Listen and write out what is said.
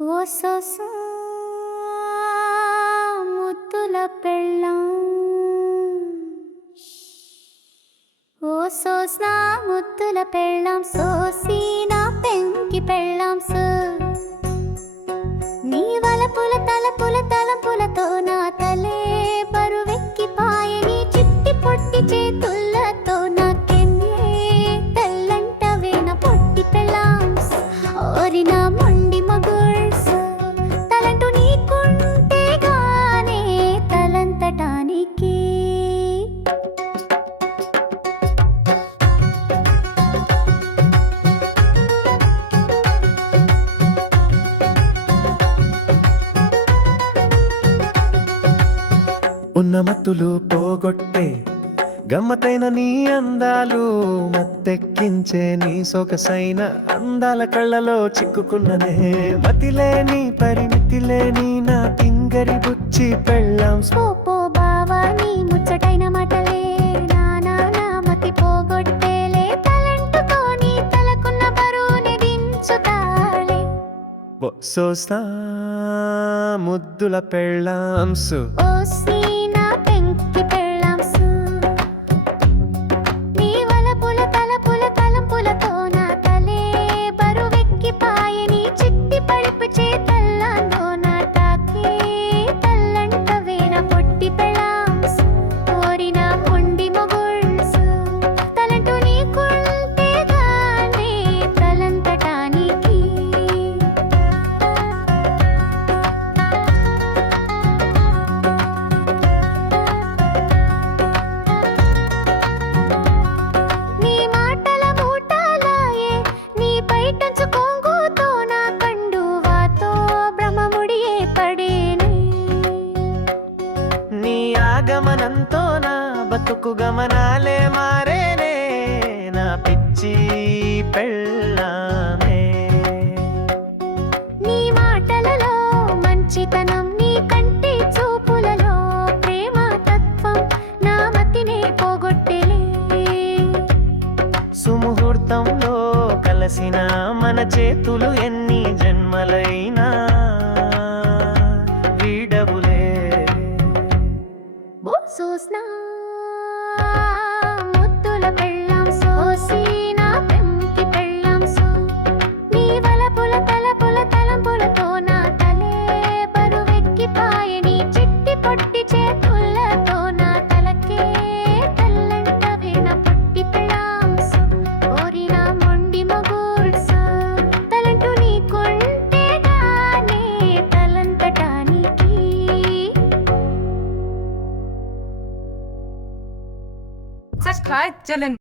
ఓ సోసా ముద్దుల పెళ్ళాం ఓ సోసా ముద్దుల పెళ్ళాం సోసీనా పెంకి పెళ్ళాం నీ వలపుల తలపులతో నా తలే బరువెక్కిపాయే నీ చిట్టి పొట్టి చేతులతో నాకెన్నే తెల్లంటవే నా పొట్టి పెళ్ళాం ఓరి నా మొండి మగుడ్స్ తలంటూ నీకుంటే గానే తలంతటానికి ఉన్న మత్తులు పోగొట్టే గమ్మతైన నీ అందాలు మత్తెక్కించే నీ సొగసైన అందాల కళ్ళలో చిక్కుకున్ననే మతిలేని పరిమితిలేని నా తింగరి బుచ్చి పెళ్ళాం పో బావా నీ ముచ్చటైన మాటలే నా మతి పోగొట్టేలే తలంటుకొని తలకున్న బరువుని దించుతాలే సోస్తా ముద్దుల పెళ్ళాంసు ఓ సీనా పెంకి పెళ్ళాంసు నీ వలపుల తలపులతో నా తలే బరువెక్కిపాయే నీ చిట్టి పడుపు చేతల్లాందో నా తాకే తల్లంటవే నా పొట్టి పెళ్ళాంసు ఓరి నా మొండి మొగుడ్సు తలంటూ నీకుంటే గానే తలంతటానికి నీ మాటల మూటలాయే నీ పైటంచు కొంగుతో నా కండువాతో బ్రహ్మముడియే పడేనే నీ ఆగమనంతో నా బతుకు గమనాలే మారేనే నా పిచ్చి పెళ్ళామే నీ మాటలలో మంచితనం నీ కంటి చూపులలో ప్రేమ తత్వం నా మతినే పోగొట్టెలే సుముహూర్తంలో కలసిన మన చేతులు ఎన్ని జన్మలైనా వీడవులే సోస్నా ముద్దుల పెళ్ళాం సోసీనా పెంకి పెళ్ళాం నీ వలపుల తలంపులతో నా తలే బరువెక్కిపాయే నీ చిట్టి పొట్టి చేతులతో నా తలకే తల్లంటవే నా పొట్టి పెళ్ళాం ఓరి నా మొండి మగుడ్స్ తలంటూ నీకుంటే గానే తలంతటానికి Subscribe channel